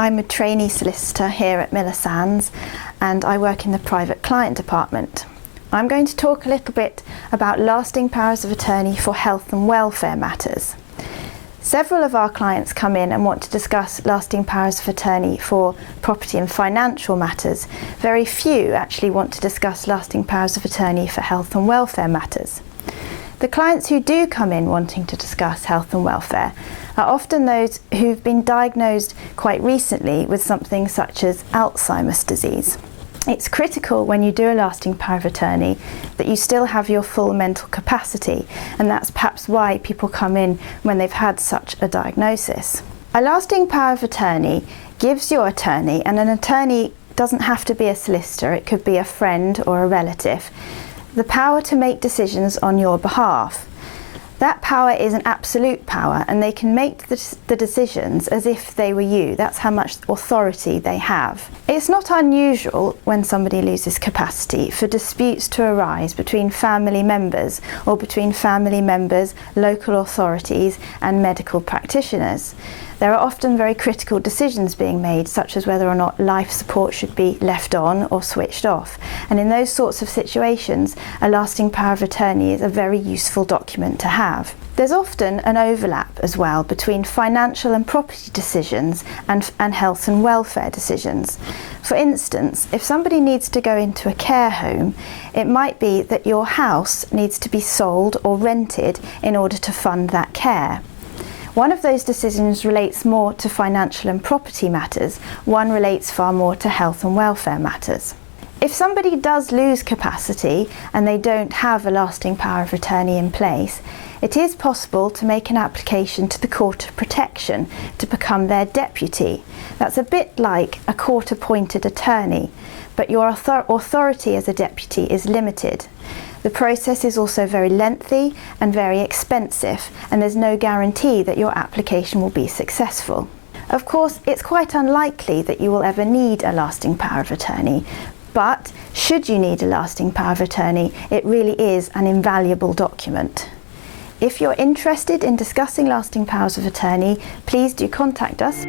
I'm a trainee solicitor here at Miller Sands and I work in the private client department. I'm going to talk a little bit about lasting powers of attorney for health and welfare matters. Several of our clients come in and want to discuss lasting powers of attorney for property and financial matters. Very few actually want to discuss lasting powers of attorney for health and welfare matters. The clients who do come in wanting to discuss health and welfare are often those who've been diagnosed quite recently with something such as Alzheimer's disease. It's critical when you do a lasting power of attorney that you still have your full mental capacity, and that's perhaps why people come in when they've had such a diagnosis. A lasting power of attorney gives your attorney, and an attorney doesn't have to be a solicitor, it could be a friend or a relative, the power to make decisions on your behalf. That power is an absolute power, and they can make the decisions as if they were you. That's how much authority they have. It's not unusual when somebody loses capacity for disputes to arise between family members or between family members, local authorities and medical practitioners. There are often very critical decisions being made, such as whether or not life support should be left on or switched off. And in those sorts of situations, a lasting power of attorney is a very useful document to have. There's often an overlap as well between financial and property decisions and health and welfare decisions. For instance, if somebody needs to go into a care home, it might be that your house needs to be sold or rented in order to fund that care. One of those decisions relates more to financial and property matters, one relates far more to health and welfare matters. If somebody does lose capacity and they don't have a lasting power of attorney in place, it is possible to make an application to the Court of Protection to become their deputy. That's a bit like a court-appointed attorney, but your authority as a deputy is limited. The process is also very lengthy and very expensive, and there's no guarantee that your application will be successful. Of course, it's quite unlikely that you will ever need a lasting power of attorney, but should you need a lasting power of attorney, it really is an invaluable document. If you're interested in discussing lasting powers of attorney, please do contact us.